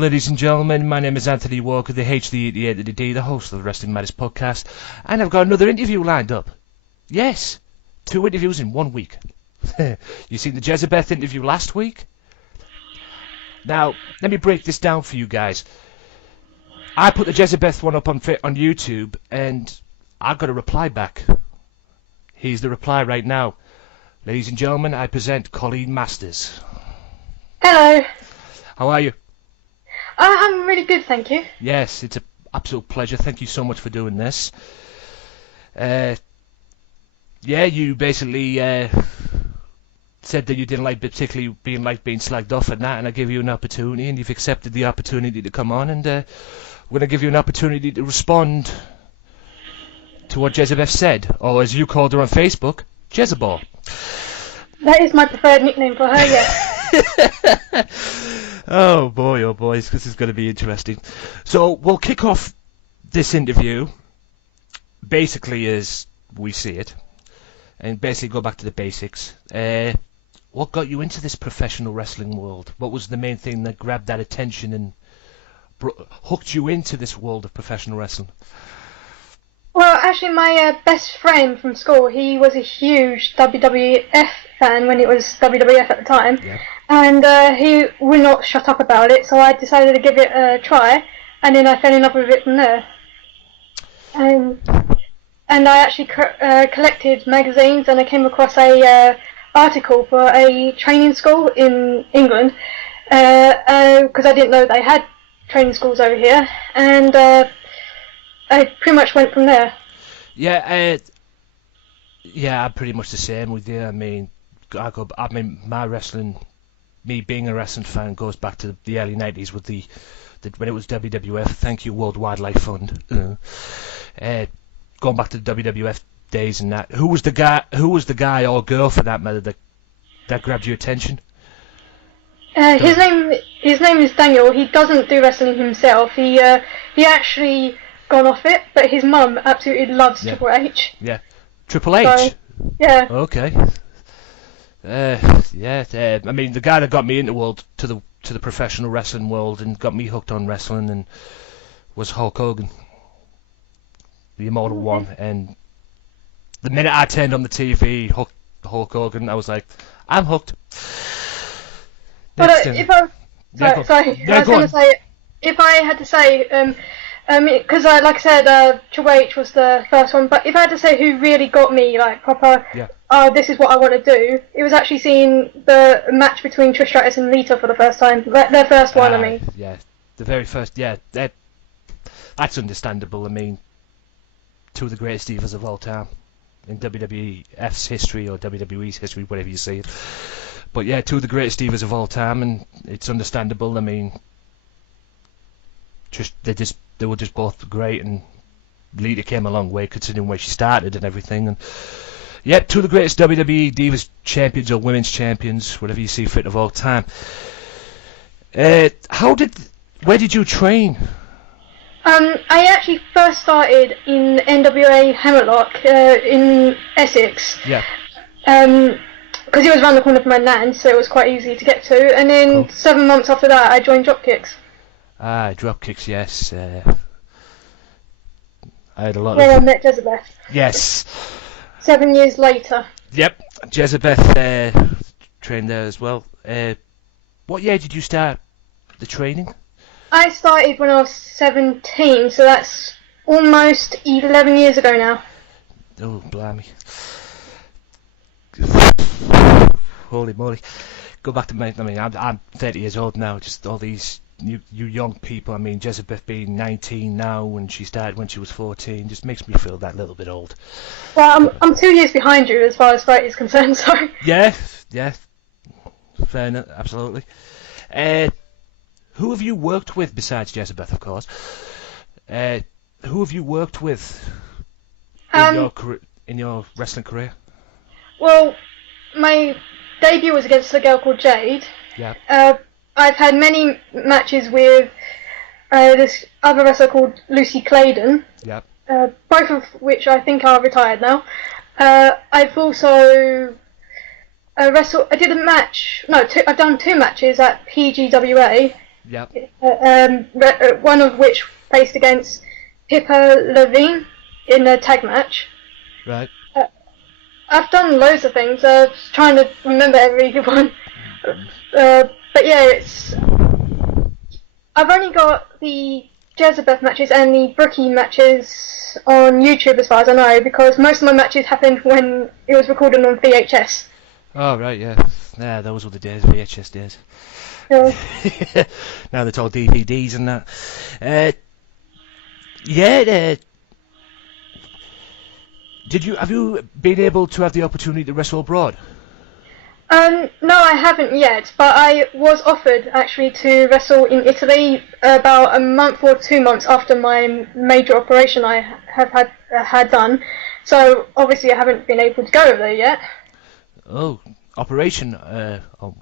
Ladies and gentlemen, my name is Anthony Walker, the H, the E, the A, the D, the host of the Wrestling Matters podcast, and I've got another interview lined up. Yes, 2 interviews in 1 week. You seen the Jezebeth interview last week? Now, let me break this down for you guys. I put the Jezebeth one up on YouTube, and I got a reply back. Here's the reply right now. Ladies and gentlemen, I present Colleen Masters. Hello. How are you? I'm really good, thank you. Yes, it's an absolute pleasure. Thank you so much for doing this. Yeah, you basically said that you didn't like particularly being slagged off and that, and I gave you an opportunity, and you've accepted the opportunity to come on, and we're going to give you an opportunity to respond to what Jezebeth said, or as you called her on Facebook, Jezebel. That is my preferred nickname for her, yes. Oh boys, this is going to be interesting. So we'll kick off this interview basically as we see it, and basically go back to the basics. What got you into this professional wrestling world? What was the main thing that grabbed that attention and hooked you into this world of professional wrestling? Well, actually, my best friend from school, he was a huge WWF fan when it was WWF at the time, yeah. And he would not shut up about it, so I decided to give it a try, and then I fell in love with it from there. And I actually collected magazines, and I came across a article for a training school in England, because I didn't know they had training schools over here, and I pretty much went from there. Yeah, I'm pretty much the same with you. I mean, my wrestling, me being a wrestling fan, goes back to the early 90s with the when it was WWF. Thank you, World Wildlife Fund. Going back to the WWF days and that. Who was the guy or girl for that matter that grabbed your attention? His name is Daniel. He doesn't do wrestling himself. He actually gone off it, but his mum absolutely loves Triple H. Yeah, Triple H. So, yeah. Okay. I mean, the guy that got me into the professional wrestling world and got me hooked on wrestling and was Hulk Hogan, the Immortal One. And the minute I turned on the TV, Hulk Hogan, I was like, I'm hooked. But if I was going to say, if I had to say, because like I said, Triple H was the first one, but if I had to say who really got me, like, proper, this is what I want to do, it was actually seeing the match between Trish Stratus and Lita for the first time. Their first one, I mean. Yeah, the very first, that's understandable. I mean, two of the greatest divas of all time in WWF's history, or WWE's history, whatever you say it. But yeah, two of the greatest divas of all time, and it's understandable. I mean, they were just both great, and Lita came a long way considering where she started and everything. And yeah, two of the greatest WWE Divas champions or women's champions, whatever you see fit, of all time. Where did you train? I actually first started in NWA Hammerlock in Essex. Yeah. Because it was around the corner from my nan, so it was quite easy to get to. And then 7 months after that, I joined Dropkicks. Dropkicks, yes. I had a lot I met Jezebeth. Yes. 7 years later. Yep, Jezebeth trained there as well. What year did you start the training? I started when I was 17, so that's almost 11 years ago now. Oh, blimey. Holy moly. Go back to I'm 30 years old now, just all these you young people. I mean, Jezebeth being 19 now, and she started when she was 14, just makes me feel that little bit old. Well, I'm 2 years behind you as far as fight is concerned, so... Yeah, fair enough, absolutely. Who have you worked with besides Jezebeth, of course? Who have you worked with in your wrestling career? Well, my debut was against a girl called Jade. Yeah. I've had many matches with this other wrestler called Lucy Claydon. Yeah. Both of which I think are retired now. I've also wrestled. I did a match. No, I've done 2 matches at PGWA Yep. One of which faced against Pippa Levine in a tag match. Right. I've done loads of things, trying to remember every one. But yeah, I've only got the Jezebel matches and the Brookie matches on YouTube as far as I know, because most of my matches happened when it was recorded on VHS. Oh, right, yeah. Yeah, those were the days, VHS days. Yeah. Now it's all DVDs and that. Have you been able to have the opportunity to wrestle abroad? No, I haven't yet, but I was offered actually to wrestle in Italy about a month or 2 months after my major operation I have had done. So obviously I haven't been able to go over there yet. Oh, operation? On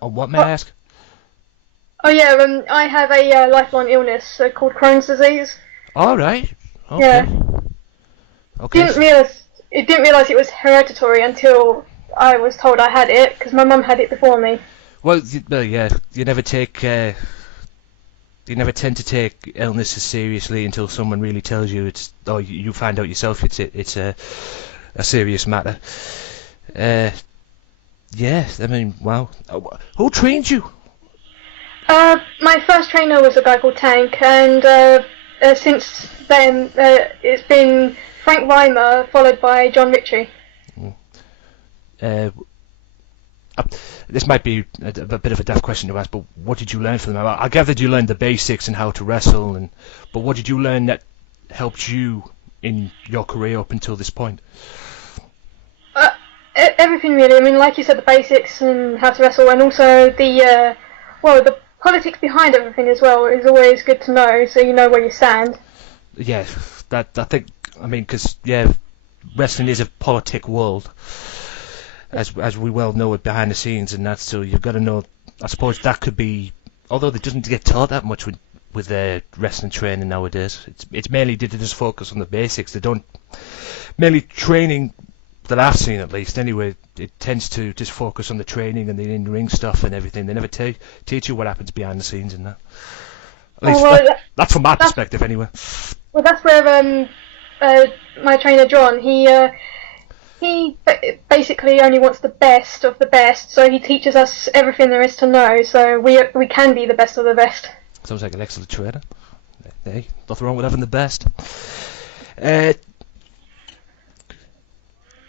what, may I ask? Oh yeah, I have a lifelong illness called Crohn's disease. All right. Okay. Yeah. Okay. Didn't realize it was hereditary until I was told I had it, because my mum had it before me. Well, yeah, you never tend to take illnesses seriously until someone really tells you you find out yourself it's a serious matter. Yeah, I mean, wow. Who trained you? My first trainer was a guy called Tank, and since then it's been Frank Reimer followed by John Ritchie. This might be a bit of a daft question to ask, but what did you learn from them? I gathered you learned the basics and how to wrestle, but what did you learn that helped you in your career up until this point? Everything really. I mean, like you said, the basics and how to wrestle, and also the politics behind everything as well is always good to know, so you know where you stand. Yeah, because wrestling is a politic world, as we well know it behind the scenes, and that. So you've got to know. I suppose that could be, although it doesn't get taught that much with wrestling training nowadays. It's mainly they just focus on the basics. They don't mainly training that I've seen, at least. Anyway, it tends to just focus on the training and the in-ring stuff and everything. They never teach you what happens behind the scenes and that. At least that's from my perspective, anyway. Well, that's where my trainer John, he basically only wants the best of the best, so he teaches us everything there is to know, so we can be the best of the best. Sounds like an excellent trainer. Hey, nothing wrong with having the best.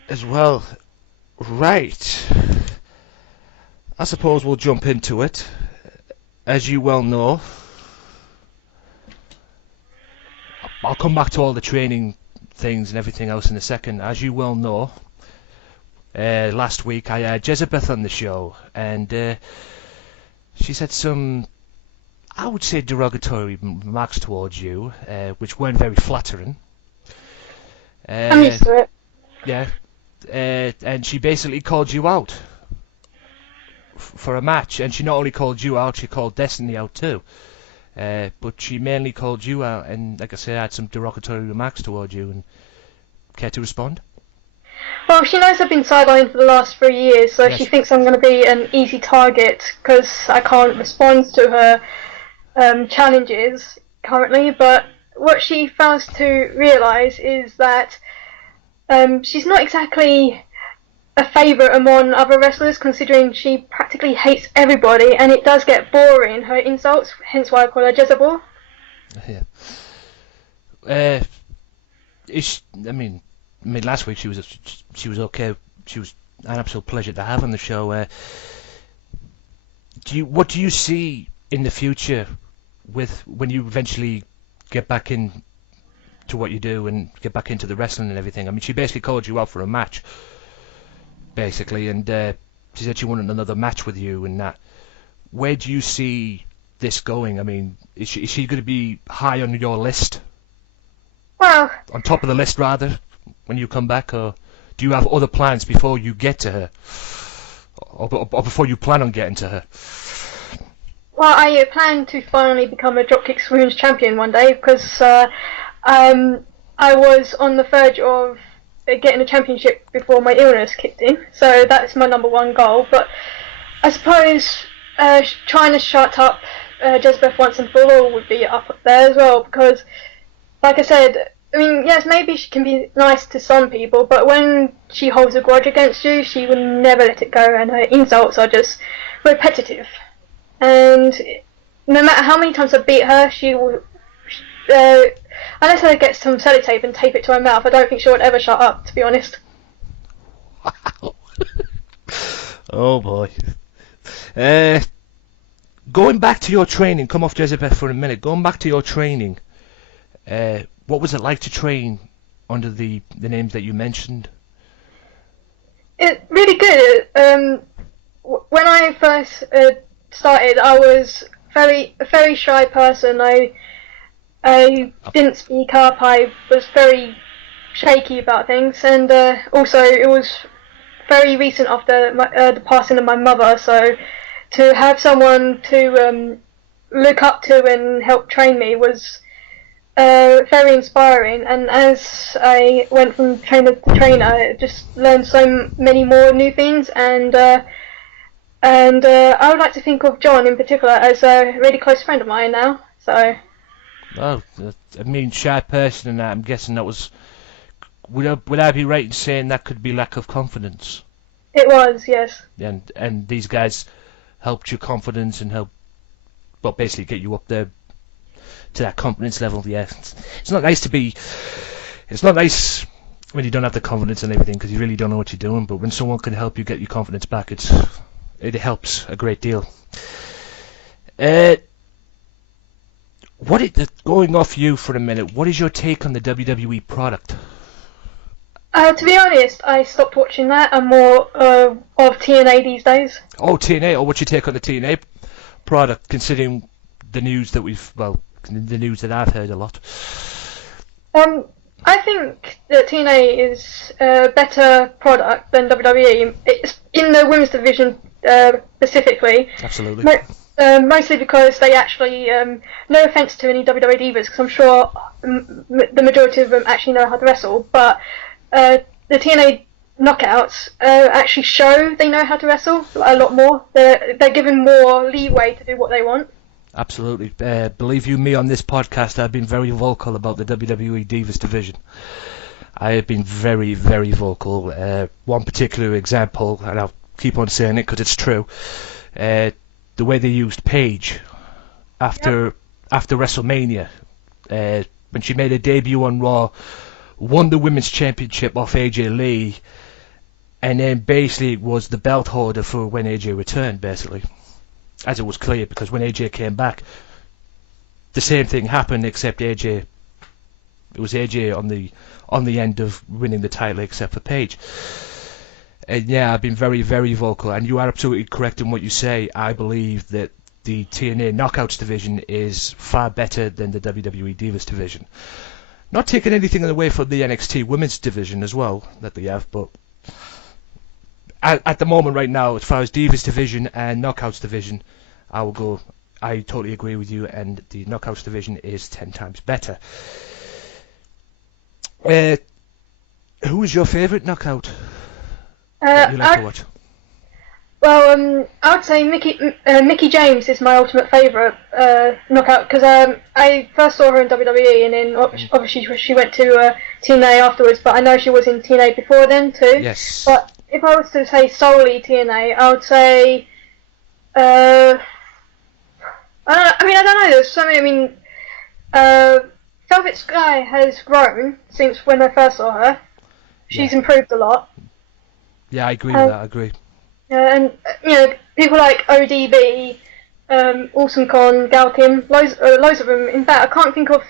As well, right. I suppose we'll jump into it. As you well know, I'll come back to all the training things and everything else in a second. As you well know, last week I had Jezebel on the show, and she said some, I would say, derogatory remarks towards you, which weren't very flattering. I'm used to it. Yeah. And she basically called you out for a match, and she not only called you out, she called Destiny out too. But she mainly called you out, and like I say, I had some derogatory remarks towards you. And care to respond? Well, she knows I've been sidelined for the last 3 years, so Yes. she thinks I'm going to be an easy target because I can't respond to her challenges currently. But what she fails to realise is that she's not exactly a favourite among other wrestlers, considering she practically hates everybody, and it does get boring, her insults, hence why I call her Jezebel. Yeah. I mean, last week she was okay. She was an absolute pleasure to have on the show. What do you see in the future when you eventually get back in to what you do and get back into the wrestling and everything? I mean, she basically called you out for a match, basically, and she said she wanted another match with you and that. Where do you see this going? I mean, is she going to be high on your list? Well, On top of the list, rather, when you come back, or do you have other plans before you get to her, or before you plan on getting to her? well, I plan to finally become a Dropkick Swoons champion one day, because I was on the verge of getting a championship before my illness kicked in, so that's my number one goal. But I suppose trying to shut up Jezebeth Once and For All would be up there as well, because, like I said, I mean, yes, maybe she can be nice to some people, but when she holds a grudge against you, she will never let it go, and her insults are just repetitive. And no matter how many times I beat her, she will, unless I get some sellotape and tape it to her mouth, I don't think she would ever shut up, to be honest. Wow. Oh boy. Going back to your training, come off Jezebel for a minute. Going back to your training, what was it like to train under the names that you mentioned? It's really good. When I first started, I was a very shy person. I didn't speak up. I was very shaky about things, and also it was very recent after the passing of my mother. So to have someone to look up to and help train me was very inspiring. And as I went from trainer to trainer, I just learned so many more new things. And I would like to think of John in particular as a really close friend of mine now. So. Well, I mean, shy person, and I'm guessing that was. Would I be right in saying that could be lack of confidence? It was, yes. And these guys helped your confidence and basically get you up there to that confidence level. Yeah, it's not nice to be. It's not nice when you don't have the confidence and everything, because you really don't know what you're doing. But when someone can help you get your confidence back, it helps a great deal. Going off you for a minute, what is your take on the WWE product? To be honest, I stopped watching that. I'm more of TNA these days. Oh, TNA. Oh, what's your take on the TNA product, considering the news that the news that I've heard a lot? I think that TNA is a better product than WWE. It's in the women's division specifically. Absolutely. Mostly because they actually, no offense to any WWE divas, because I'm sure the majority of them actually know how to wrestle, but the TNA knockouts actually show they know how to wrestle a lot more. They're given more leeway to do what they want. Absolutely. Believe you me, on this podcast, I've been very vocal about the WWE Divas division. I have been very, very vocal. One particular example, and I'll keep on saying it because it's true, the way they used Paige after WrestleMania, when she made her debut on Raw, won the Women's Championship off AJ Lee, and then basically it was the belt holder for when AJ returned, basically. As it was clear, because when AJ came back, the same thing happened, except it was AJ on the end of winning the title, except for Paige. And yeah, I've been very, very vocal, and you are absolutely correct in what you say. I believe that the TNA Knockouts division is far better than the WWE Divas division. Not taking anything away from the NXT Women's division as well that they have, but at the moment right now, as far as Divas division and Knockouts division, I totally agree with you, and the Knockouts division is 10 times better. Who is your favourite Knockout that you like to watch? Well, I would say Mickie James is my ultimate favourite knockout, because I first saw her in WWE, and then obviously she went to TNA afterwards, but I know she was in TNA before then too. Yes. But if I was to say solely TNA, I would say I don't know. There's so many. I mean, Velvet Sky has grown since when I first saw her. She's improved a lot. Yeah, I agree with that. I agree. And people like ODB, Awesome Con, Gal Kim, loads of them. In fact, I can't think of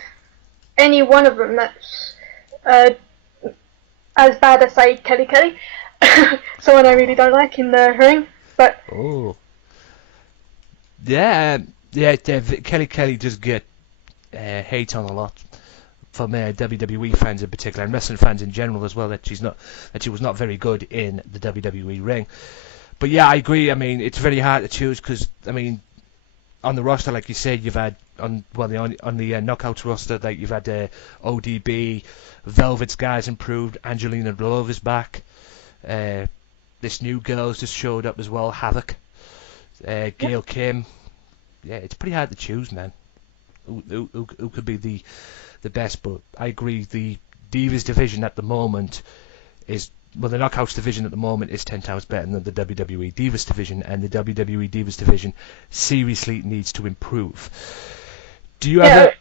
any one of them that's as bad as, say, Kelly. Someone I really don't like in the ring. But Kelly does get hate on a lot from WWE fans in particular, and wrestling fans in general as well, that she was not very good in the WWE ring. But yeah, I agree. I mean, it's very hard to choose, because I mean, on the roster, like you said, you've had on the Knockouts roster, like you've had ODB, Velvet's guys improved, Angelina Love is back. This new girl's just showed up as well, Havoc, Gail Kim. it's pretty hard to choose, man. Who could be the best? But I agree, the Divas division at the moment is, well, the Knockouts division at the moment is 10 times better than the WWE Divas division, and the WWE Divas division seriously needs to improve. Do you have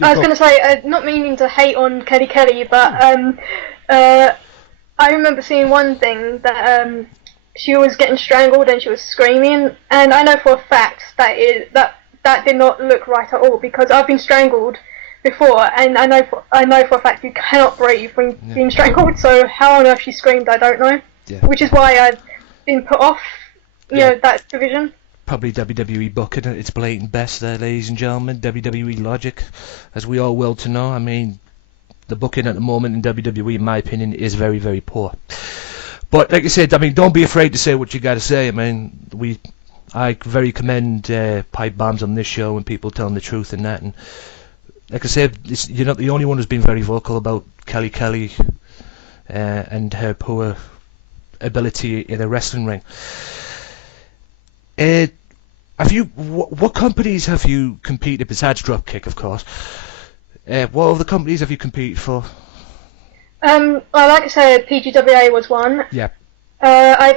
I was going to say, not meaning to hate on Kelly, but I remember seeing one thing that she was getting strangled and she was screaming, and I know for a fact that did not look right at all, because I've been strangled before, and I know for a fact you cannot breathe when being strangled. So how on earth she screamed, I don't know. Yeah. Which is why I've been put off, you know, that division. Probably WWE booking at its blatant best there, ladies and gentlemen. WWE logic, as we all well to know. I mean, the booking at the moment in WWE, in my opinion, is very, very poor. But like I said, I mean, don't be afraid to say what you got to say. I mean, I very commend pipe bombs on this show and people telling the truth and that. And like I said, you're not the only one who's been very vocal about Kelly and her poor ability in a wrestling ring. What companies have you competed besides Dropkick, of course? What other companies have you competed for? Well, like I said, PGWA was one. Yeah. I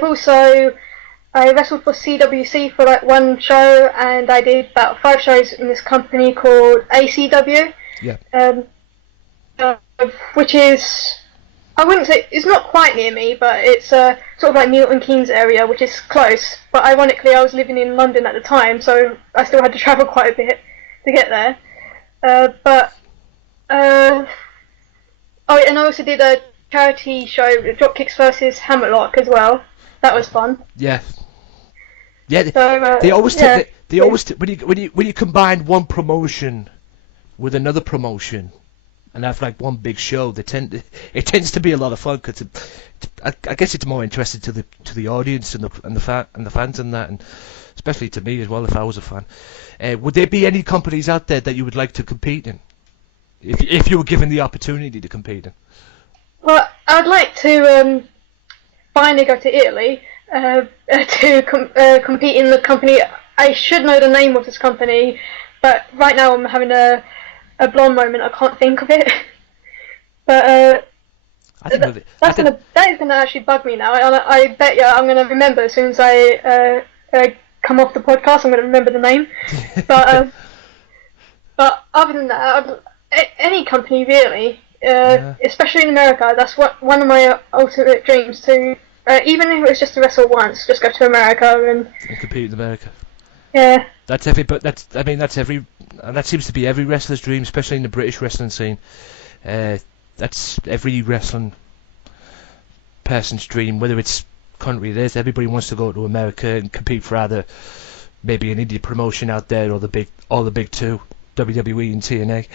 wrestled for CWC for like one show, and I did about 5 shows in this company called ACW. Yeah. Which is, I wouldn't say, it's not quite near me, but it's sort of like Milton Keynes area, which is close. But ironically, I was living in London at the time, so I still had to travel quite a bit to get there. Oh, and I also did a charity show, Dropkicks versus Hammerlock as well. That was fun. Yeah. Yeah. So, they always when you combine one promotion with another promotion and have like one big show, it tends to be a lot of fun, because I guess it's more interesting to the audience and the fans and that, and especially to me as well if I was a fan. Would there be any companies out there that you would like to compete in, if you were given the opportunity to compete in? Well, I'd like to finally go to Italy to compete in the company. I should know the name of this company, but right now I'm having a blonde moment. I can't think of it. But that is gonna actually bug me now. I bet you I'm gonna remember as soon as I come off the podcast. I'm gonna remember the name. But other than that, any company really, especially in America, that's one of my ultimate dreams to. Even if it was just to wrestle once, just go to America and compete in America. Yeah. That seems to be every wrestler's dream, especially in the British wrestling scene. That's every wrestling person's dream, whether it's country it is. Everybody wants to go to America and compete for either maybe an indie promotion out there or the big two, WWE and TNA.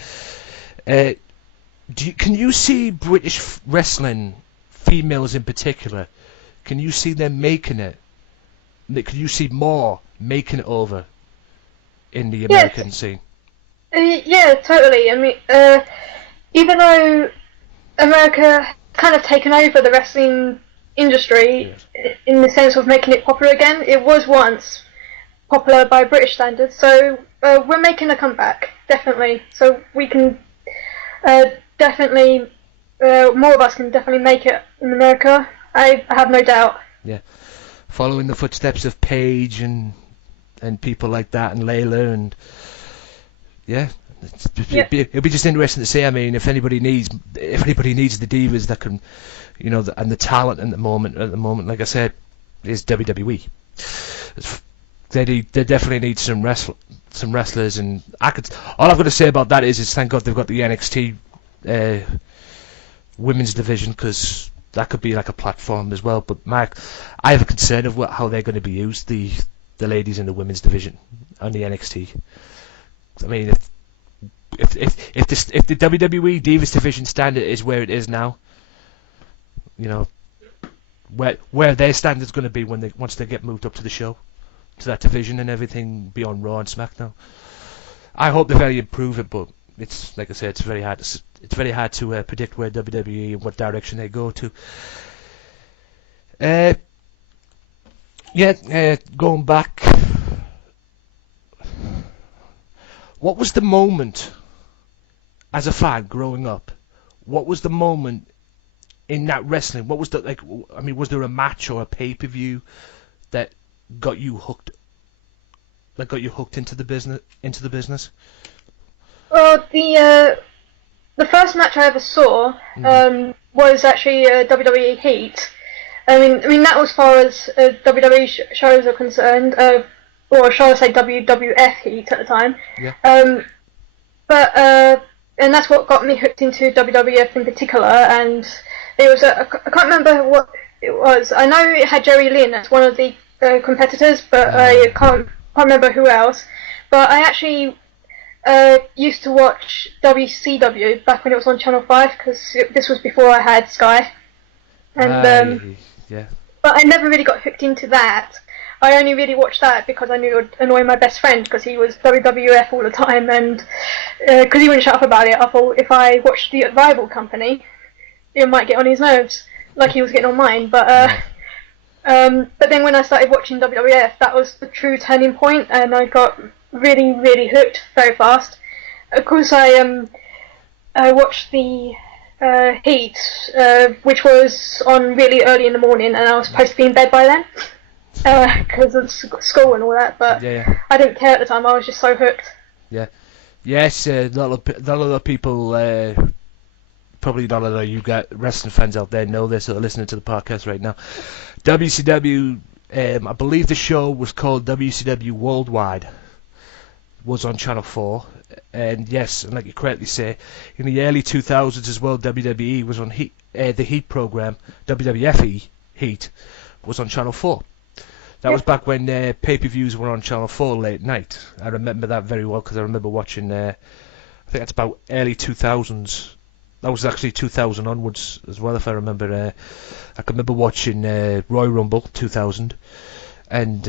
Can you see British wrestling, females in particular, can you see them making it? Can you see more making it over in the American scene? Yeah, totally. I mean, even though America kind of taken over the wrestling industry in the sense of making it popular again, it was once popular by British standards, so we're making a comeback, definitely. So we can definitely, more of us can definitely make it in America. I have no doubt. Yeah, following the footsteps of Paige and people like that, and Layla, and it'll be just interesting to see. I mean, if anybody needs the divas that can, and the talent at the moment, like I said, is WWE. They definitely need some wrestlers, and all I've got to say about that is thank God they've got the NXT women's division, because that could be like a platform as well. But Mark, I have a concern of how they're going to be used, the ladies in the women's division on the NXT. I mean, if the WWE Divas division standard is where it is now, where their standard's going to be once they get moved up to the show, to that division and everything beyond Raw and SmackDown. I hope they very improve it, but it's like I said, it's very hard to predict where WWE and what direction they go to. Going back. What was the moment, as a fan growing up, what was the moment in that wrestling? What was the, like, I mean, was there a match or a pay-per-view that got you hooked, into the business? Well, the first match I ever saw was actually WWE Heat. I mean that was as far as WWE shows are concerned, or shall I say WWF Heat at the time. Yeah. But and that's what got me hooked into WWF in particular. And it was I can't remember what it was. I know it had Jerry Lynn as one of the competitors, but I can't remember who else. But I actually used to watch WCW back when it was on Channel 5, because this was before I had Sky. And yeah. but I never really got hooked into that. I only really watched that because I knew it would annoy my best friend, because he was WWF all the time, and because he wouldn't shut up about it. I thought if I watched the rival company, it might get on his nerves, like he was getting on mine. But then when I started watching WWF, that was the true turning point, and I got really, really hooked very fast. Of course, I watched the Heat, which was on really early in the morning, and I was supposed to be in bed by then because of school and all that. But I didn't care at the time. I was just so hooked. Yeah. Yes, not a lot of people, probably not a lot of you got wrestling fans out there know this, or are listening to the podcast right now. WCW, I believe the show was called WCW Worldwide, was on Channel 4, and yes, and like you correctly say, in the early 2000s as well, WWE was on Heat, the Heat program, WWF Heat, was on Channel 4. That was back when pay-per-views were on Channel 4 late night. I remember that very well, because I remember watching, I think that's about early 2000s. That was actually 2000 onwards as well, if I remember. I can remember watching Royal Rumble 2000, and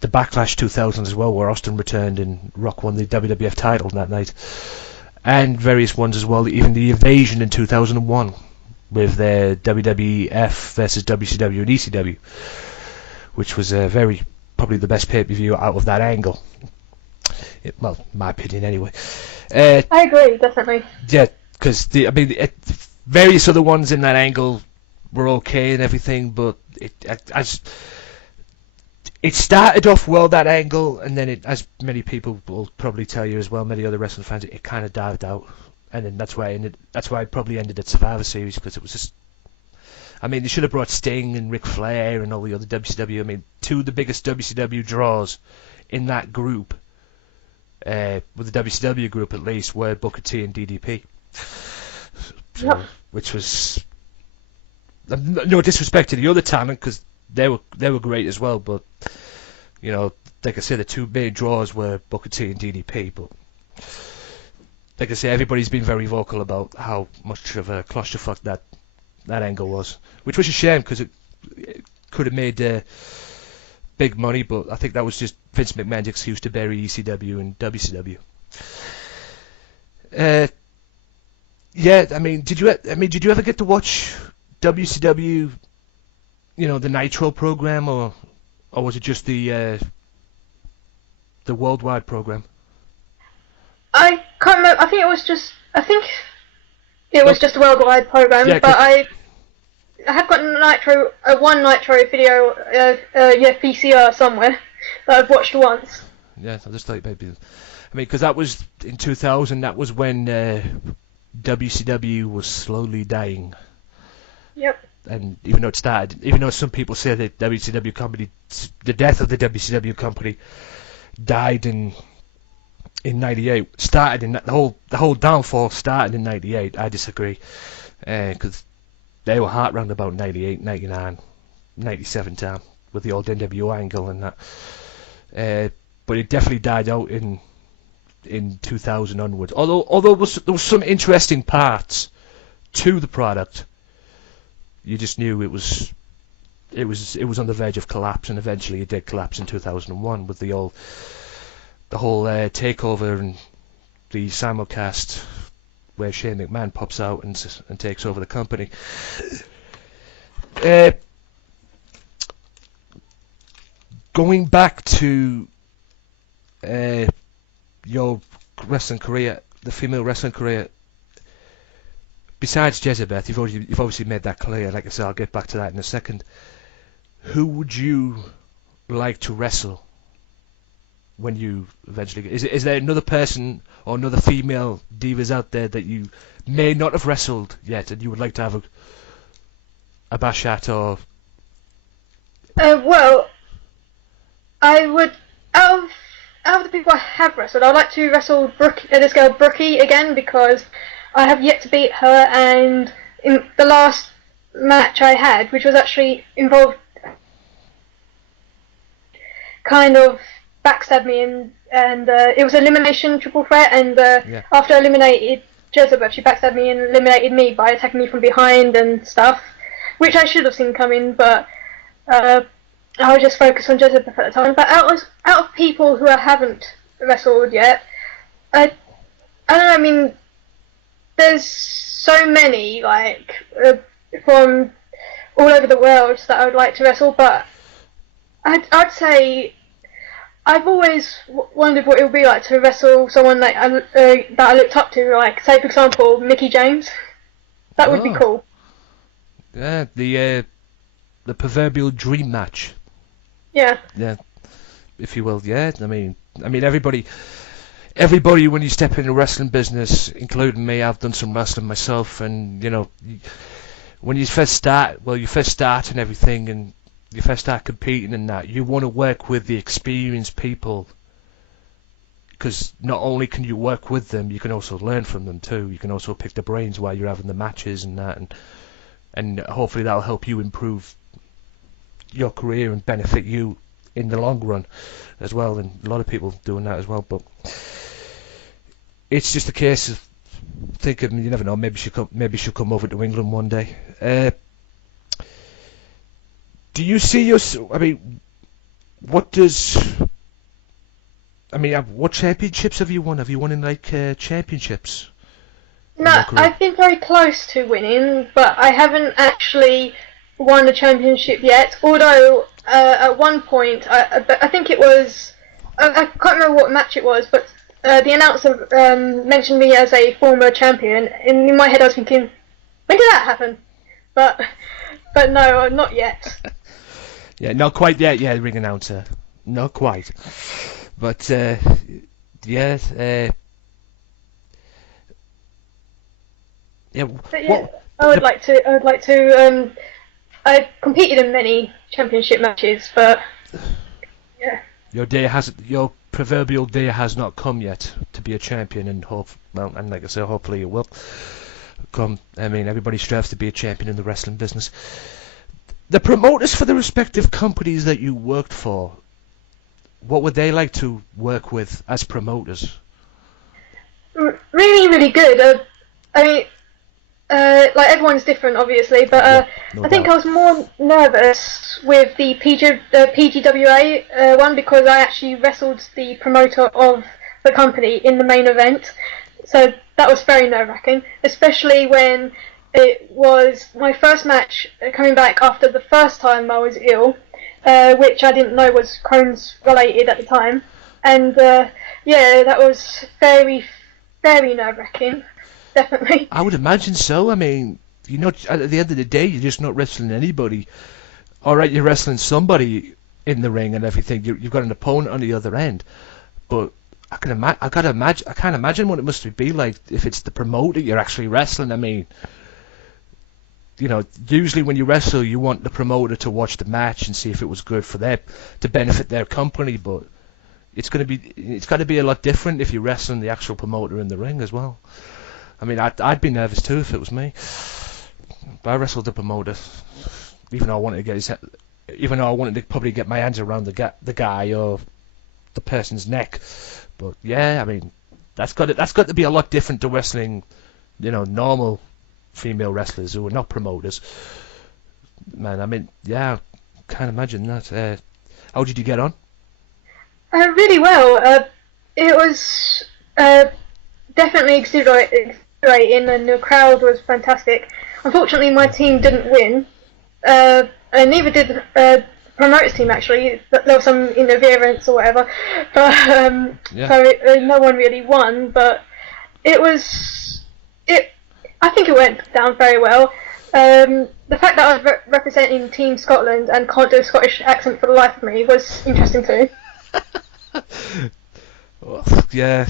the Backlash 2000 as well, where Austin returned and Rock won the WWF title that night, and various ones as well, even the Invasion in 2001 with WWF versus WCW and ECW, which was probably the best pay-per-view out of that angle. Well, my opinion anyway. I agree, definitely. Yeah, because various other ones in that angle were okay and everything, but it started off well, that angle, and then as many people will probably tell you as well, many other wrestling fans, it kind of dived out, and then that's why it probably ended at Survivor Series, because it was just, I mean, they should have brought Sting and Ric Flair and all the other WCW. I mean, two of the biggest WCW draws in that group, with the WCW group at least, were Booker T and DDP. So, which was no disrespect to the other talent, because they were great as well, but you know, like I said, the two main draws were Booker T and DDP. But like I say, everybody's been very vocal about how much of a clusterfuck that angle was, which was a shame, because it could have made big money, but I think that was just Vince McMahon's excuse to bury ECW and WCW. Yeah, I mean, did you ever get to watch WCW? You know, the Nitro program, or was it just the worldwide program? I can't remember. I think it was just a worldwide program. Yeah, but I have got one Nitro video, VCR somewhere that I've watched once. Yeah, I just thought maybe. I mean, because that was in 2000. That was when WCW was slowly dying. Yep. And even though some people say that WCW company, the death of the WCW company, died in '98, started in the whole downfall started in '98. I disagree, because they were hot round about '98, '99, '97 time with the old NWO angle and that. But it definitely died out in 2000 onwards. Although there was some interesting parts to the product. You just knew it was on the verge of collapse, and eventually it did collapse in 2001 with the whole takeover and the simulcast where Shane McMahon pops out and takes over the company. Going back to your wrestling career, the female wrestling career, besides Jezebel, you've obviously made that clear. Like I said, I'll get back to that in a second. Who would you like to wrestle when you eventually get? Is there another person or another female divas out there that you may not have wrestled yet and you would like to have a bash at, or? Well, I would, out of the people I have wrestled, I'd like to wrestle this girl Brookie again, because I have yet to beat her, and in the last match I had, which was actually involved, kind of backstabbed me, and it was elimination triple threat, and after I eliminated Jezebel, she backstabbed me and eliminated me by attacking me from behind and stuff, which I should have seen coming, but I was just focused on Jezebel at the time. But out of people who I haven't wrestled yet, I don't know, I mean, there's so many, like, from all over the world that I would like to wrestle, but I'd say I've always wondered what it would be like to wrestle someone that I looked up to, like, say, for example, Mickie James. That would be cool. Yeah, the proverbial dream match. Yeah. Yeah, if you will. Yeah, I mean, everybody, when you step into the wrestling business, including me, I've done some wrestling myself, and you know, when you first start, and everything, and you first start competing and that, you want to work with the experienced people, because not only can you work with them, you can also learn from them too. You can also pick their brains while you're having the matches and that, and hopefully that'll help you improve your career and benefit you in the long run as well. And a lot of people doing that as well, but it's just a case of thinking, you never know, maybe she'll come over to England one day. Do you see yourself? What championships have you won? Have you won in championships? No, I've been very close to winning, but I haven't actually won a championship yet. Although at one point, I think it was, I can't remember what match it was, but the announcer mentioned me as a former champion, and in my head I was thinking, when did that happen? But no, not yet. Yeah, not quite yet. Yeah, ring announcer, not quite. But yes, yeah. But yeah, I would like to. I've competed in many championship matches, but yeah. Your proverbial day has not come yet to be a champion, and and like I say, hopefully it will come. I mean, everybody strives to be a champion in the wrestling business. The promoters for the respective companies that you worked for, what would they like to work with as promoters? Really, really good. I mean, like, everyone's different, obviously, but I think I was more nervous with the PGWA one, because I actually wrestled the promoter of the company in the main event, so that was very nerve-wracking, especially when it was my first match coming back after the first time I was ill, which I didn't know was Crohn's related at the time, and yeah, that was very, very nerve-wracking. Definitely. I would imagine so. I mean, you're not, at the end of the day, you're just not wrestling anybody. Alright, you're wrestling somebody in the ring and everything. You've got an opponent on the other end. But I can't imagine what it must be like if it's the promoter you're actually wrestling. I mean, you know, usually when you wrestle, you want the promoter to watch the match and see if it was good for them, to benefit their company. But it's got to be a lot different if you're wrestling the actual promoter in the ring as well. I mean, I'd be nervous too if it was me. But I wrestled the promoter, even though I wanted to probably get my hands around the guy or the person's neck. But yeah, I mean, that's got to be a lot different to wrestling, you know, normal female wrestlers who are not promoters. Man, I mean, yeah, can't imagine that. How did you get on? Really well. It was definitely exhilarating, and the crowd was fantastic. Unfortunately, my team didn't win, and neither did the promoter's team actually. There was some interference or whatever, but so no one really won. But it was it. I think it went down very well. The fact that I was representing Team Scotland and can't do a Scottish accent for the life of me was interesting too. Well, yeah,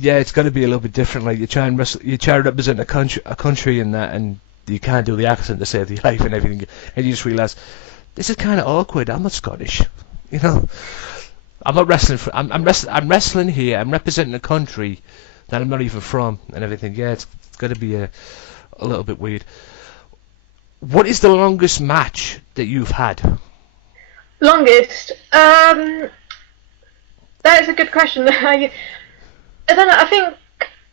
it's going to be a little bit different. Like you try to represent a country in that, and you can't do the accent to save your life and everything, and you just realise this is kind of awkward. I'm not Scottish, you know. I'm not wrestling for. I'm wrestling here. I'm representing a country that I'm not even from, and everything. Yeah, it's going to be a little bit weird. What is the longest match that you've had? Longest? That is a good question. I don't know. I think.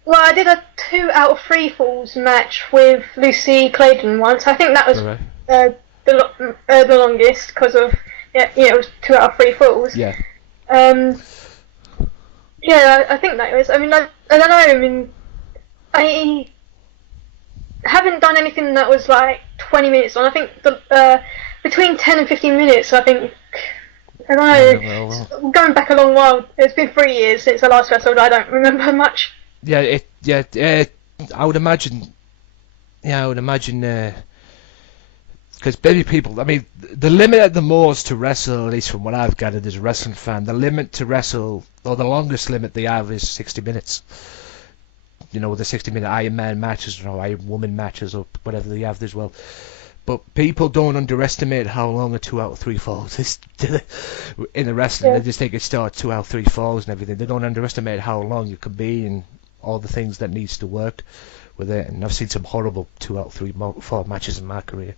Well, I did a 2 out of 3 falls match with Lucy Claydon once. I think that was the longest because of it was 2 out of 3 falls. Yeah. Yeah, I think that was. I mean, I don't know. I mean, I haven't done anything that was like 20 minutes long. I think between 10 and 15 minutes. I think. I don't know. Well. Going back a long while. It's been 3 years since I last wrestled. I don't remember much. I would imagine. Yeah, I would imagine. Because baby people, I mean, the limit at the most to wrestle, at least from what I've gathered as a wrestling fan, the limit to wrestle, or the longest limit they have is 60 minutes. You know, the 60-minute Iron Man matches, or Iron Woman matches, or whatever they have as well. But people don't underestimate how long a 2 out of 3 falls is in the wrestling. Yeah. They just think it starts 2 out of 3 falls and everything. They don't underestimate how long it could be and all the things that needs to work with it. And I've seen some horrible 2 out of 3 fall matches in my career.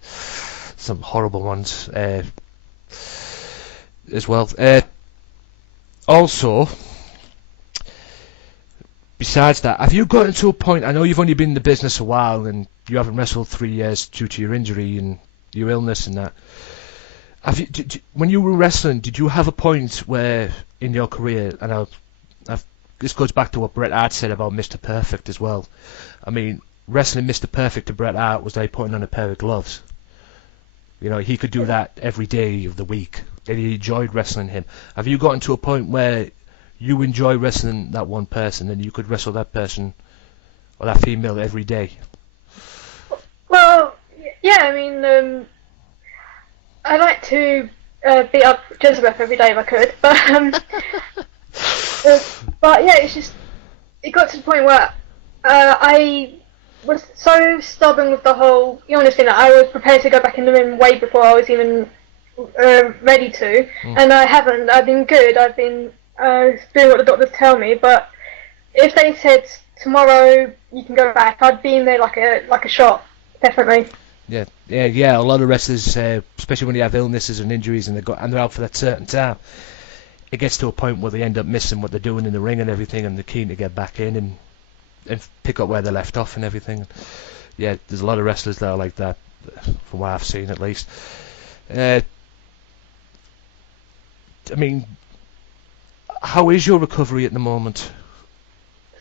Some horrible ones as well. Also, besides that, have you gotten to a point, I know you've only been in the business a while and you haven't wrestled 3 years due to your injury and your illness and that. Have you, when you were wrestling, did you have a point where in your career, and this goes back to what Bret Hart said about Mr. Perfect as well. I mean, wrestling Mr. Perfect to Bret Hart was like putting on a pair of gloves. You know, he could do that every day of the week, and he enjoyed wrestling him. Have you gotten to a point where you enjoy wrestling that one person and you could wrestle that person or that female every day? Well, yeah, I mean, I like to beat up Jezebel every day if I could, but yeah, it's just, it got to the point where I was so stubborn with the whole illness thing that I was prepared to go back in the ring way before I was even ready to, and I haven't. I've been good. I've been doing what the doctors tell me, but if they said tomorrow you can go back, I'd be in there like a shot, definitely. Yeah. A lot of wrestlers, especially when they have illnesses and injuries and they're out for that certain time, it gets to a point where they end up missing what they're doing in the ring and everything, and they're keen to get back in and pick up where they left off and everything. Yeah, there's a lot of wrestlers that are like that, from what I've seen at least. I mean, how is your recovery at the moment?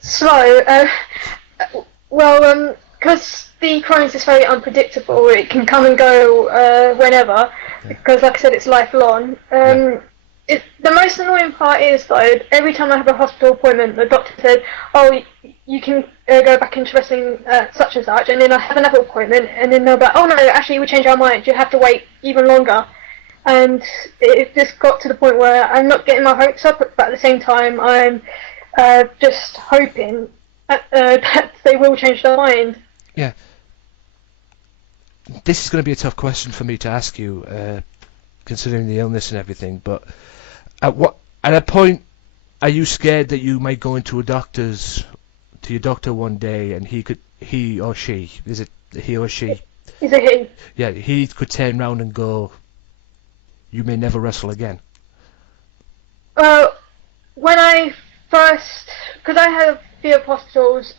Slow. Well, because the Crohn's is very unpredictable. It can come and go whenever, because like I said, it's lifelong. The most annoying part is though, every time I have a hospital appointment, the doctor said, "Oh, you can go back into wrestling such and such," and then I have another appointment, and then they'll be like, "Oh no, actually we changed our mind. You have to wait even longer." And it just got to the point where I'm not getting my hopes up, but at the same time I'm just hoping that they will change their mind. Yeah. This is going to be a tough question for me to ask you, considering the illness and everything, but at a point are you scared that you might go into to your doctor one day and he or she, is it he or she? Is it he? Yeah, he could turn around and go, "You may never wrestle again." Well, when I first, because I have fear of hospitals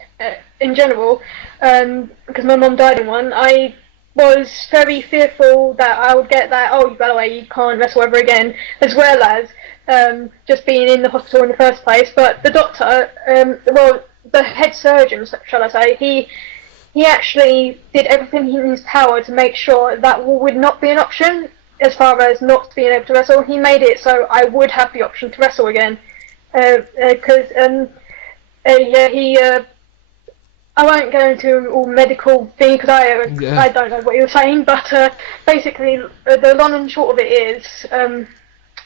in general, because my mum died in one, I was very fearful that I would get that, "Oh, by the way, you can't wrestle ever again," as well as just being in the hospital in the first place. But the doctor, the head surgeon, shall I say, he actually did everything in his power to make sure that would not be an option. as far as not being able to wrestle. He made it so I would have the option to wrestle again. Because I won't go into all medical thing because I don't know what you were saying, but basically the long and short of it is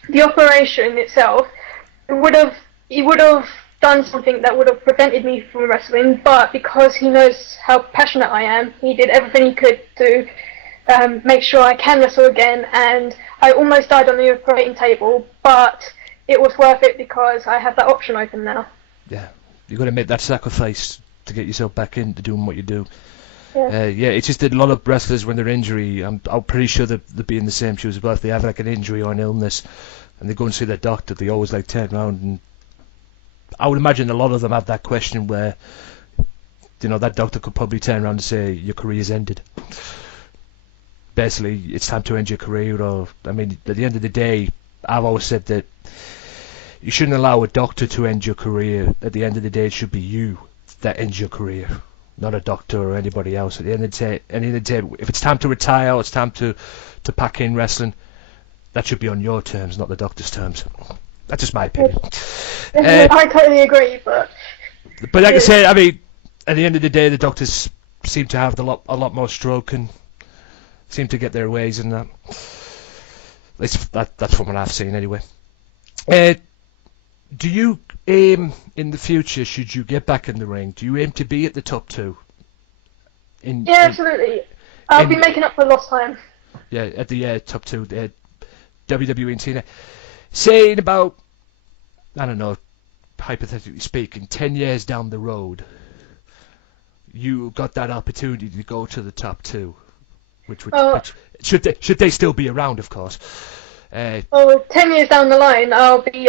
the operation itself he would have done something that would have prevented me from wrestling, but because he knows how passionate I am, he did everything he could to make sure I can wrestle again, and I almost died on the operating table, but it was worth it because I have that option open now. Yeah, you've got to make that sacrifice to get yourself back into doing what you do. Yeah. It's just that a lot of wrestlers, when they're injury, I'm pretty sure they'd be in the same shoes as well. If they have like an injury or an illness and they go and see their doctor, they always like turn around, and I would imagine a lot of them have that question where, you know, that doctor could probably turn around and say your career's ended. Basically, it's time to end your career. Or, I mean, at the end of the day, I've always said that you shouldn't allow a doctor to end your career. At the end of the day, it should be you that ends your career, not a doctor or anybody else. At the end of the day, if it's time to retire or it's time to pack in wrestling, that should be on your terms, not the doctor's terms. That's just my opinion. I totally agree, but like I said, I mean, at the end of the day, the doctors seem to have a lot more stroke and seem to get their ways, and that. That's from what I've seen anyway. Do you aim in the future, should you get back in the ring, do you aim to be at the top two? Absolutely. I'll be making up for lost time. Yeah, at the top two, WWE and TNA. Say in about, I don't know, hypothetically speaking, 10 years down the road, you got that opportunity to go to the top two. Which should they still be around, of course. 10 years down the line, I'll be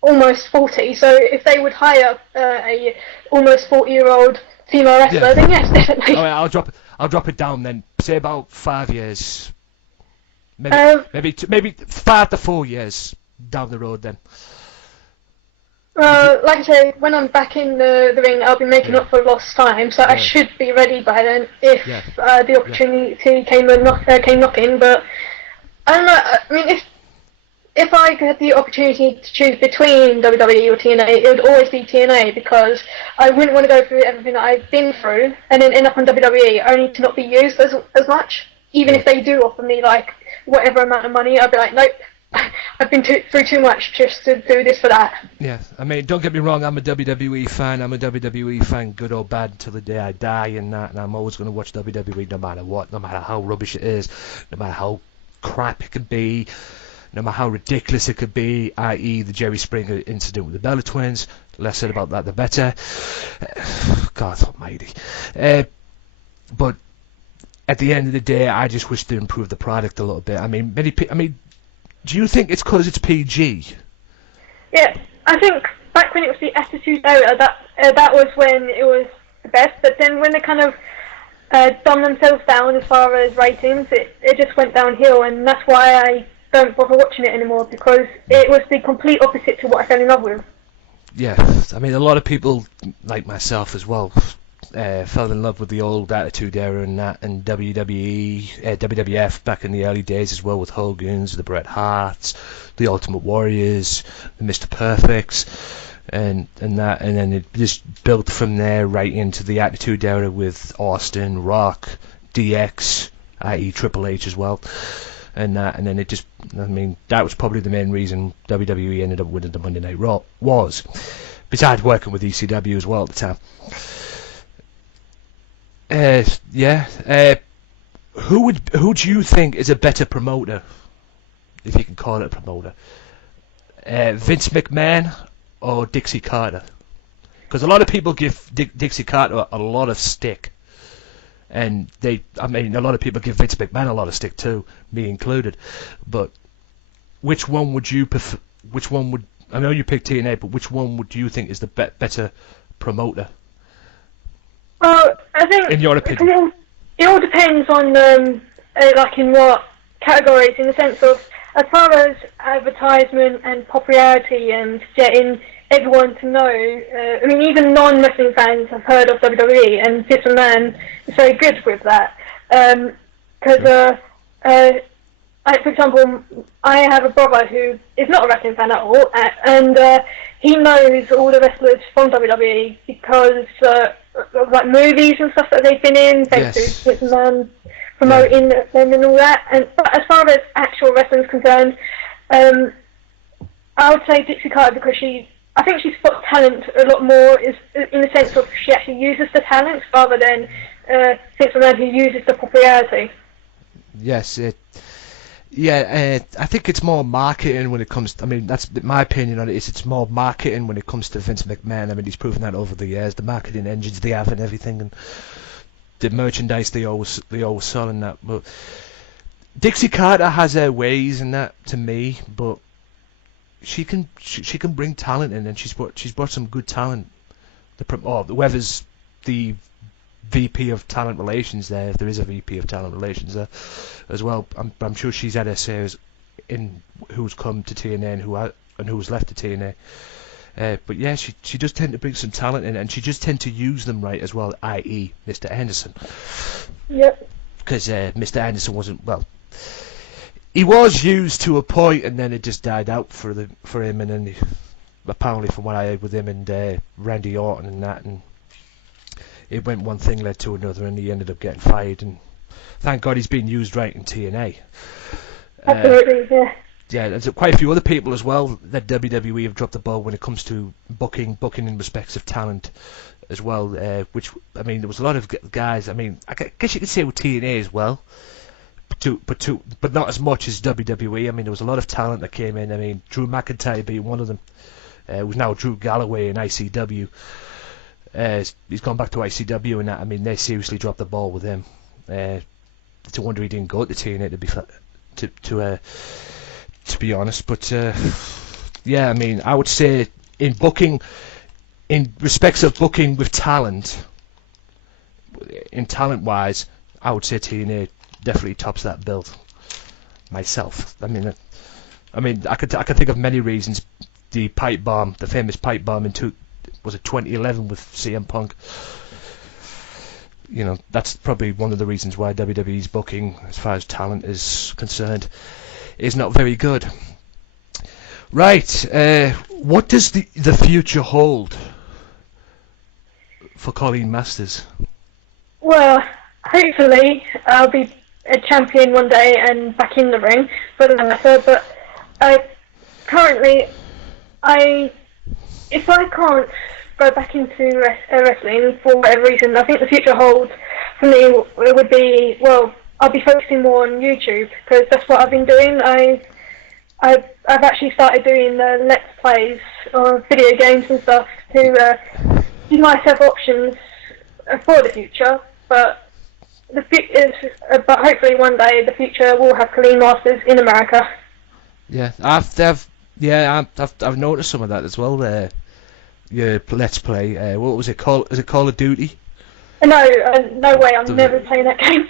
almost 40. So if they would hire a almost 40-year-old female wrestler, then yes, definitely. All right, I'll drop it down then. Say about 5 years. Maybe 5 to 4 years down the road then. Like I say, when I'm back in the ring, I'll be making up for lost time, so I should be ready by then if the opportunity came knocking. But I don't know. I mean, if I had the opportunity to choose between WWE or TNA, it would always be TNA because I wouldn't want to go through everything that I've been through and then end up on WWE only to not be used as much. Even if they do offer me like whatever amount of money, I'd be like, nope. I've been through too much just to do this for that. Yeah, I mean, don't get me wrong, I'm a WWE fan. I'm a WWE fan, good or bad, until the day I die and that, and I'm always going to watch WWE no matter what, no matter how rubbish it is, no matter how crap it can be, no matter how ridiculous it could be, i.e. the Jerry Springer incident with the Bella Twins. The less said about that, the better. God almighty. But at the end of the day, I just wish to improve the product a little bit. I mean, do you think it's because it's PG? Yeah, I think back when it was the Attitude Era, that was when it was the best. But then when they kind of dumbed themselves down as far as ratings, it just went downhill, and that's why I don't bother watching it anymore, because it was the complete opposite to what I fell in love with. Yeah, I mean, a lot of people, like myself as well, fell in love with the old Attitude Era and that, and WWF back in the early days as well, with Hogan's, the Bret Harts, the Ultimate Warriors, the Mr. Perfects, and that, and then it just built from there right into the Attitude Era with Austin, Rock, DX, i.e. Triple H as well, and that, and then it just, I mean, that was probably the main reason WWE ended up winning the Monday Night Raw, was, besides working with ECW as well at the time. Who do you think is a better promoter, if you can call it a promoter? Vince McMahon or Dixie Carter? Because a lot of people give Dixie Carter a lot of stick, and a lot of people give Vince McMahon a lot of stick too, me included. But which one would you prefer? Which one would, I know you picked TNA, but which one would you think is the better promoter? Well, I think, in your opinion, it all depends on like in what categories, in the sense of as far as advertisement and popularity and getting everyone to know. I mean, even non-wrestling fans have heard of WWE, and Vince McMahon is very good with that. Because I like, for example, I have a brother who is not a wrestling fan at all, and he knows all the wrestlers from WWE because of like movies and stuff that they've been in, thanks Yes. to his promoting them and all that. But as far as actual wrestling is concerned, I would say Dixie Carter because I think she's got talent a lot more in the sense of she actually uses the talent rather than Vince McMahon who uses the popularity. Yes, I think it's more marketing when it comes to, I mean, that's my opinion on it, is it's more marketing when it comes to Vince McMahon. I mean, he's proven that over the years, the marketing engines they have and everything, and the merchandise they always sell and that. But Dixie Carter has her ways and that, to me, but she can bring talent in, and she's brought some good talent. Whoever's the VP of talent relations there, if there is a VP of talent relations there as well, I'm sure she's had her say in who's come to TNA and who's left to TNA. But yeah, she does tend to bring some talent in, and she just tend to use them right as well, i.e. Mr. Anderson. Yep. Because Mr. Anderson wasn't, well, he was used to a point, and then it just died out for him, and then apparently from what I heard with him and Randy Orton and that, and it went one thing led to another, and he ended up getting fired. And thank God he's being used right in TNA. Absolutely, yeah. Yeah, there's quite a few other people as well that WWE have dropped the ball when it comes to booking in respects of talent as well. Which, I mean, there was a lot of guys. I mean, I guess you could say with TNA as well, but not as much as WWE. I mean, there was a lot of talent that came in. I mean, Drew McIntyre being one of them. Who's now Drew Galloway in ICW. He's gone back to ICW and that. I mean, they seriously dropped the ball with him. It's a wonder he didn't go to TNA to be honest. But yeah, I mean, I would say in respects of booking with talent, in talent wise, I would say TNA definitely tops that bill. Myself, I mean, I could think of many reasons. The famous pipe bomb in 2011 with CM Punk. You know, that's probably one of the reasons why WWE's booking, as far as talent is concerned, is not very good. Right, what does the future hold for Colleen Masters? Well, hopefully I'll be a champion one day and back in the ring for the matter, but currently, if I can't go back into wrestling for whatever reason, I think the future holds for me it would be, well, I'll be focusing more on YouTube because that's what I've been doing. I've actually started doing Let's Plays of video games and stuff to give myself options for the future, but hopefully one day the future will have Colleen Masters in America. Yeah, I've noticed some of that as well. Your Let's Play. What was it called? Is it Call of Duty? No, no way. I'm never playing that game.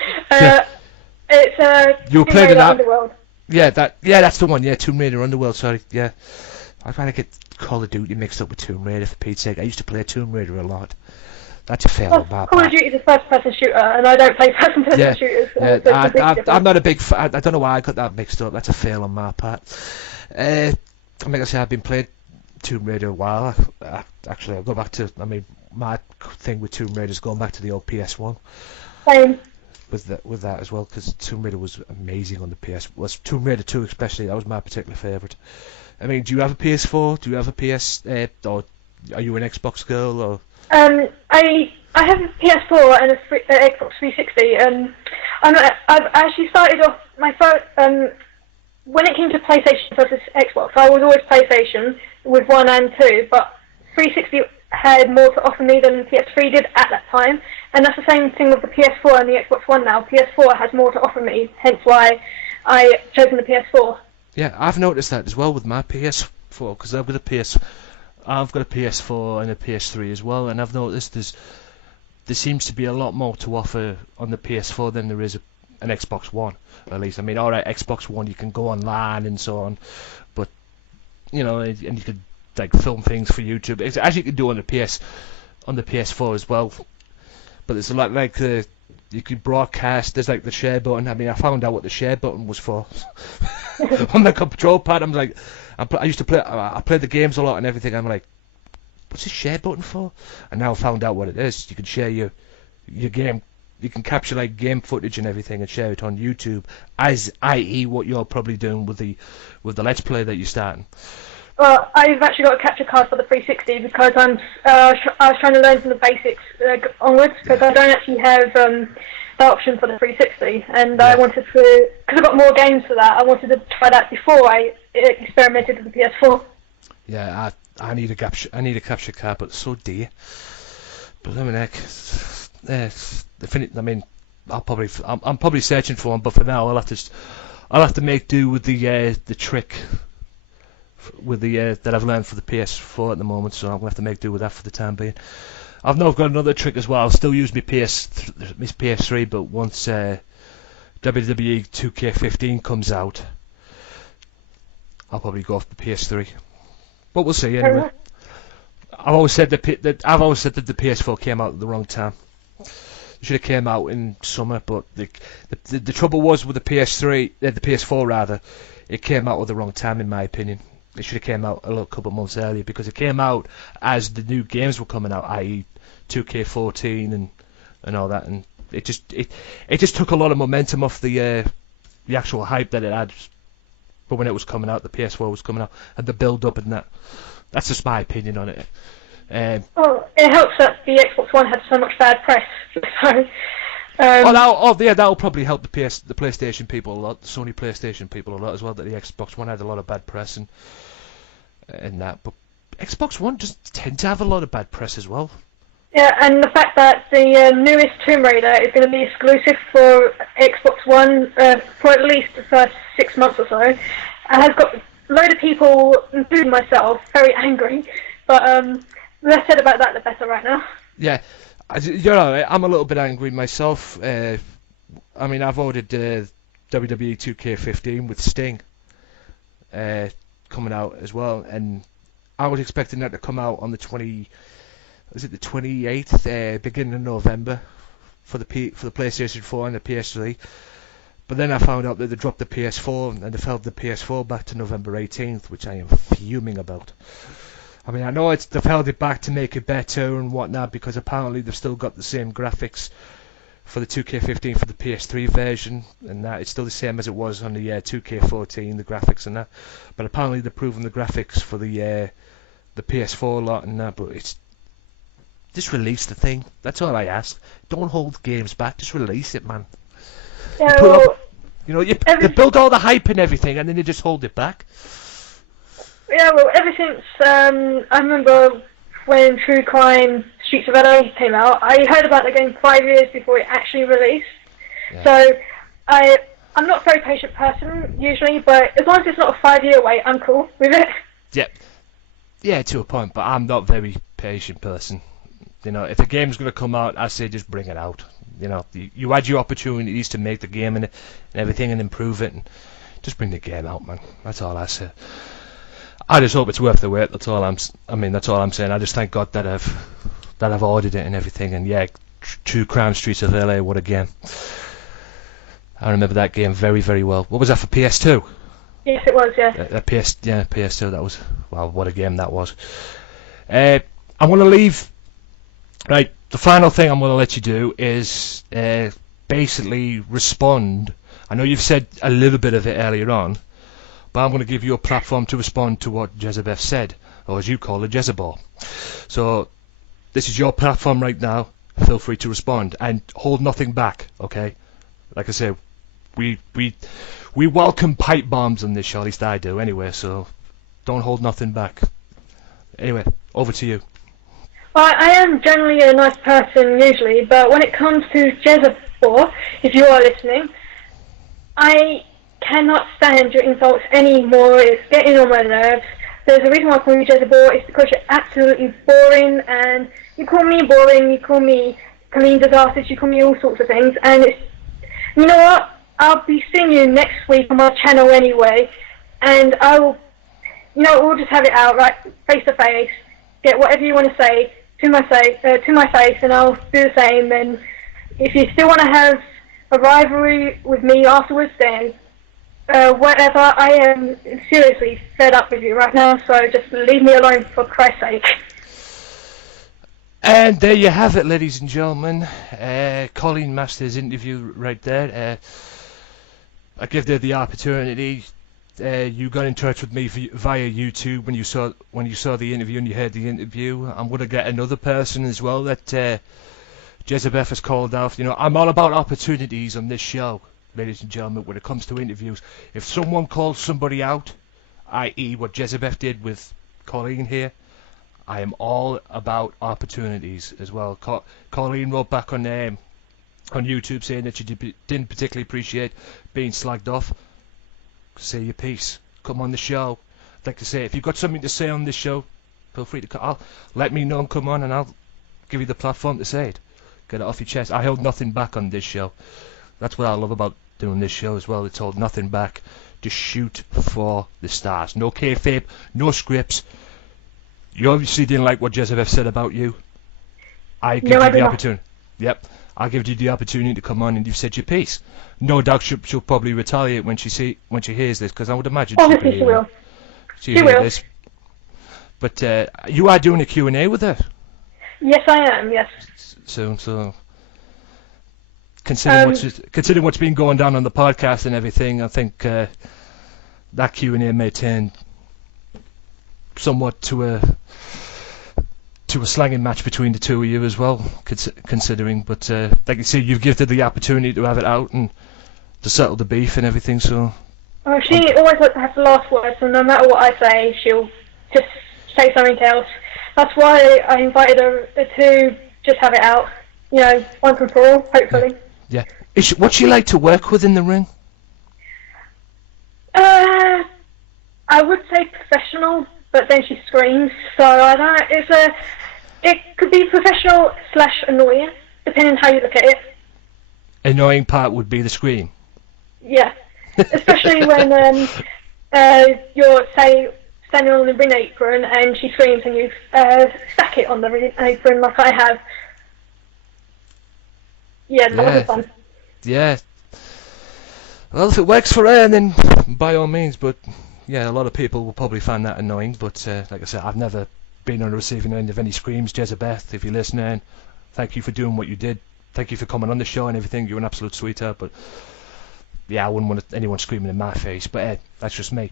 It's you were Tomb playing Raider that. Underworld. Yeah, that's the one. Yeah, Tomb Raider Underworld. Sorry. Yeah, I trying to get Call of Duty mixed up with Tomb Raider for Pete's sake. I used to play Tomb Raider a lot. That's a fail on my part. Call of Duty is a first-person shooter, and I don't play first-person shooters. I'm not a big fan. I don't know why I got that mixed up. That's a fail on my part. I mean, I say I've been playing Tomb Raider a while. Actually, I'll go back to. I mean, my thing with Tomb Raider is going back to the old PS1. Same. With that as well, because Tomb Raider was amazing on the PS. Was Tomb Raider 2 especially? That was my particular favourite. I mean, do you have a PS4? Do you have a PS? Or are you an Xbox girl? Or I have a PS4 and a Xbox 360. I've actually started off my first. When it came to PlayStation versus Xbox, I was always PlayStation with 1 and 2, but 360 had more to offer me than PS3 did at that time, and that's the same thing with the PS4 and the Xbox One now. PS4 has more to offer me, hence why I chosen the PS4. Yeah, I've noticed that as well with my PS4, because I've got a PS4 and a PS3 as well, and I've noticed there seems to be a lot more to offer on the PS4 than there is an Xbox One, at least. I mean, alright, Xbox One, you can go online and so on, but, you know, and you could, like, film things for YouTube, as you can do on the PS4 as well. But it's a lot like you could broadcast. There's like the share button. I mean, I found out what the share button was for on the control pad. I'm like, I used to play. I played the games a lot and everything. I'm like, what's the share button for? And now I found out what it is. You can share your game. You can capture like game footage and everything and share it on YouTube, as i.e. what you're probably doing with the Let's Play that you're starting. Well, I've actually got a capture card for the 360 because I was trying to learn from the basics onwards, because I don't actually have the option for the 360, and I wanted to, because I've got more games for that, I wanted to try that before I experimented with the PS4. Yeah, I need a capture card, but it's so dear. But I mean, I mean, I'm probably searching for one, but for now I'll have to make do with the trick with that I've learned for the PS4 at the moment. So I'm gonna have to make do with that for the time being. I've now got another trick as well. I'll still use my PS3, but once WWE 2K15 comes out, I'll probably go off the PS3. But we'll see anyway. I've always said that the PS4 came out at the wrong time. It should have came out in summer, but the trouble was with the PS4 rather, it came out at the wrong time in my opinion. It should have came out a couple of months earlier, because it came out as the new games were coming out, i.e. 2K14 and all that, and it just took a lot of momentum off the actual hype that it had. But when it was coming out, the PS4 was coming out, and the build up and that. That's just my opinion on it. Well, it helps that the Xbox One had so much bad press. So, that'll probably help the PlayStation people a lot, the Sony PlayStation people a lot as well. That the Xbox One had a lot of bad press and that, but Xbox One just tend to have a lot of bad press as well. Yeah, and the fact that the newest Tomb Raider is going to be exclusive for Xbox One for at least the first 6 months or so, has got a load of people, including myself, very angry. But the less said about that, the better right now. Yeah, I'm a little bit angry myself. I mean, I've ordered WWE 2K15 with Sting coming out as well, and I was expecting that to come out on the 28th, beginning of November, for the PlayStation 4 and the PS3. But then I found out that they dropped the PS4 and they held the PS4 back to November 18th, which I am fuming about. I mean, I know they've held it back to make it better and whatnot, because apparently they've still got the same graphics for the 2K15 for the PS3 version, and that it's still the same as it was on the 2K14, the graphics and that. But apparently they're improving the graphics for the PS4 lot and that. But it's just release the thing. That's all I ask. Don't hold games back. Just release it, man. Yeah, They build all the hype and everything, and then you just hold it back. Yeah, well, ever since I remember when True Crime Streets of LA came out, I heard about the game 5 years before it actually released. Yeah. So I'm not a very patient person usually, but as long as it's not a 5-year wait, I'm cool with it. Yeah, to a point, but I'm not a very patient person. If a game's going to come out, I say just bring it out. You had your opportunities to make the game and everything and improve it, and just bring the game out, man. That's all I say. I just hope it's worth the wait. That's all I'm saying. I just thank God that I've ordered it and everything. And yeah, True Crime Streets of LA, what a game! I remember that game very, very well. What was that for PS2? Yes, it was. Yeah. PS2. That was, wow, what a game that was. I want to leave. Right, the final thing I'm going to let you do is basically respond. I know you've said a little bit of it earlier on, but I'm going to give you a platform to respond to what Jezebel said, or as you call it, Jezebel. So this is your platform right now. Feel free to respond and hold nothing back. Okay, like I say, we welcome pipe bombs on this show. At least I do, anyway. So don't hold nothing back. Anyway, over to you. Well, I am generally a nice person usually, but when it comes to Jezebel, if you are listening, I cannot stand your insults anymore. It's getting on my nerves. There's a reason why I call you Jezebel. It's because you're absolutely boring, and you call me boring, you call me Colleen Disasters, you call me all sorts of things, and it's, you know what? I'll be seeing you next week on my channel anyway, and we'll just have it out, right, face to face. Get whatever you want to say to my face, and I'll do the same. And if you still want to have a rivalry with me afterwards, then whatever. I am seriously fed up with you right now, so just leave me alone for Christ's sake. And there you have it, ladies and gentlemen. Colleen Masters interview right there. I give her the opportunity. You got in touch with me via YouTube when you saw the interview and you heard the interview. I'm gonna get another person as well that Jezebel has called out. You know, I'm all about opportunities on this show, ladies and gentlemen. When it comes to interviews, if someone calls somebody out, i.e. what Jezebel did with Colleen here, I am all about opportunities as well. Colleen wrote back on YouTube saying that she didn't particularly appreciate being slagged off. Say your piece. Come on the show. I'd like to say, if you've got something to say on this show, feel free to let me know and come on, and I'll give you the platform to say it. Get it off your chest. I held nothing back on this show. That's what I love about doing this show as well. It's hold nothing back. Just shoot for the stars. No kayfabe, no scripts. You obviously didn't like what Jezebel said about you. I give you the opportunity. Yep. I give you the opportunity to come on, and you've said your piece. No doubt she'll probably retaliate when she hears this, because I would imagine obviously she will. She will. This. But you are doing a Q&A with her. Yes, I am. Yes. So considering what's been going down on the podcast and everything, I think that Q&A may turn somewhat to a slanging match between the two of you as well, considering. But like you say, you've given her the opportunity to have it out and to settle the beef and everything. So. She always likes to have the last word, so no matter what I say, she'll just say something else. That's why I invited her to just have it out, you know, once and for all, hopefully. Yeah. What's she like to work with in the ring? I would say professional, but then she screams, so I don't know. It could be professional / annoying, depending on how you look at it. Annoying part would be the scream. Yeah, especially when you're, say, standing on the ring apron and she screams and you stack it on the ring apron like I have. Yeah, that would be fun. Yeah. Well, if it works for her, then by all means. But yeah, a lot of people will probably find that annoying. But like I said, I've never been on the receiving end of any screams. Jezebel, if you're listening, thank you for doing what you did. Thank you for coming on the show and everything. You're an absolute sweetheart. But yeah, I wouldn't want anyone screaming in my face. But that's just me.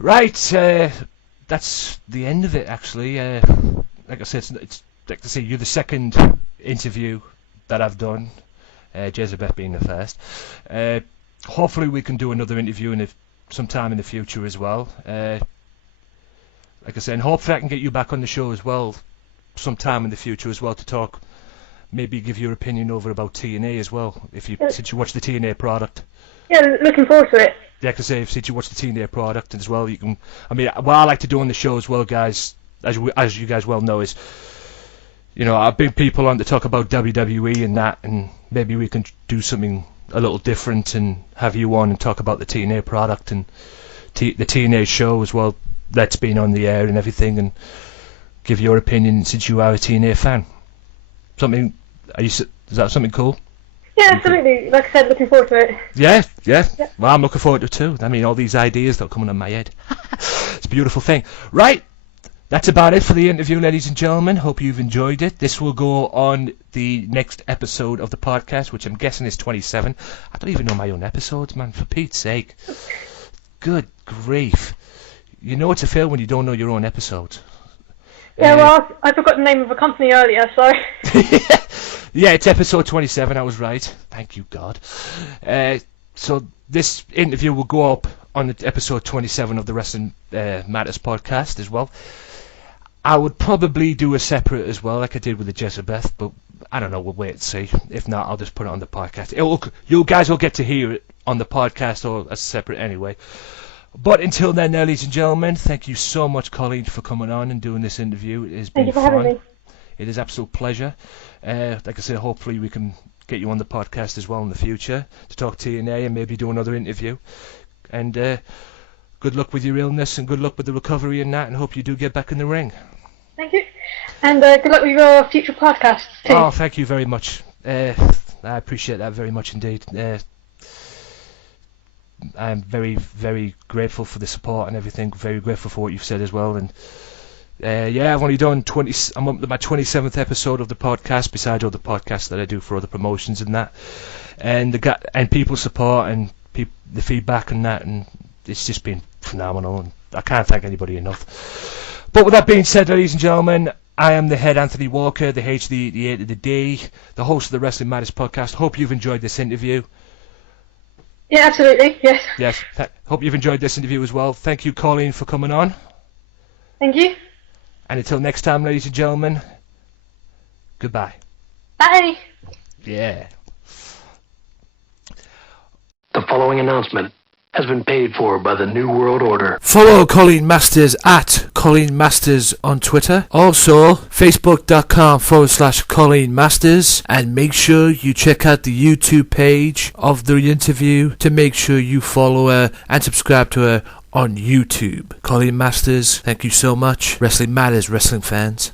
Right, that's the end of it, actually. Like I said, it's like to say you're the second interview that I've done. Jezebel being the first. Hopefully we can do another interview sometime in the future as well. Like I said, and hopefully I can get you back on the show as well sometime in the future as well to talk, maybe give your opinion over about TNA as well, since you watch the TNA product. Yeah, looking forward to it. Yeah, like I say, since you watch the TNA product as well, you can. I mean, what I like to do on the show as well, guys, as you guys well know, is, you know, I bring people on to talk about WWE and that, and maybe we can do something a little different and have you on and talk about the TNA product and the TNA show as well that's been on the air and everything, and give your opinion since you are a TNA fan. Is that something cool? Yeah, absolutely. Like I said, looking forward to it. Yeah. Well, I'm looking forward to it too. I mean, all these ideas that are coming on my head. It's a beautiful thing. Right, that's about it for the interview, ladies and gentlemen. Hope you've enjoyed it. This will go on the next episode of the podcast, which I'm guessing is 27. I don't even know my own episodes, man, for Pete's sake. Good grief. You know it's a fail when you don't know your own episodes. Yeah, well, I forgot the name of a company earlier, so... Yeah, it's episode 27, I was right. Thank you, God. So this interview will go up on episode 27 of the Wrestling Matters podcast as well. I would probably do a separate as well, like I did with the Jezebel, but I don't know, we'll wait and see. If not, I'll just put it on the podcast. You guys will get to hear it on the podcast or as separate anyway. But until then, ladies and gentlemen, thank you so much, Colleen, for coming on and doing this interview. It has been fun. Thank you for having me. It is absolute pleasure. Like I said, hopefully we can get you on the podcast as well in the future to talk TNA and maybe do another interview. And good luck with your illness and good luck with the recovery and that, and hope you do get back in the ring. Thank you. And good luck with your future podcasts too. Oh, thank you very much. I appreciate that very much indeed. I'm very, very grateful for the support and everything. Very grateful for what you've said as well. And I've only done 20. I'm up to my 27th episode of the podcast, besides all the podcasts that I do for other promotions and that. And people's support and the feedback and that, and it's just been phenomenal. And I can't thank anybody enough. But with that being said, ladies and gentlemen, I am the head Anthony Walker, the H, the E, the A, the D, the host of the Wrestling Matters podcast. Hope you've enjoyed this interview. Yeah, absolutely. Yes. Yes. Hope you've enjoyed this interview as well. Thank you, Colleen, for coming on. Thank you. And until next time, ladies and gentlemen, goodbye. Bye. Yeah. The following announcement has been paid for by the New World Order. Follow Colleen Masters at Colleen Masters on Twitter. Also, facebook.com/Colleen Masters. And make sure you check out the YouTube page of the interview to make sure you follow her and subscribe to her on YouTube. Colleen Masters, thank you so much. Wrestling Matters, wrestling fans.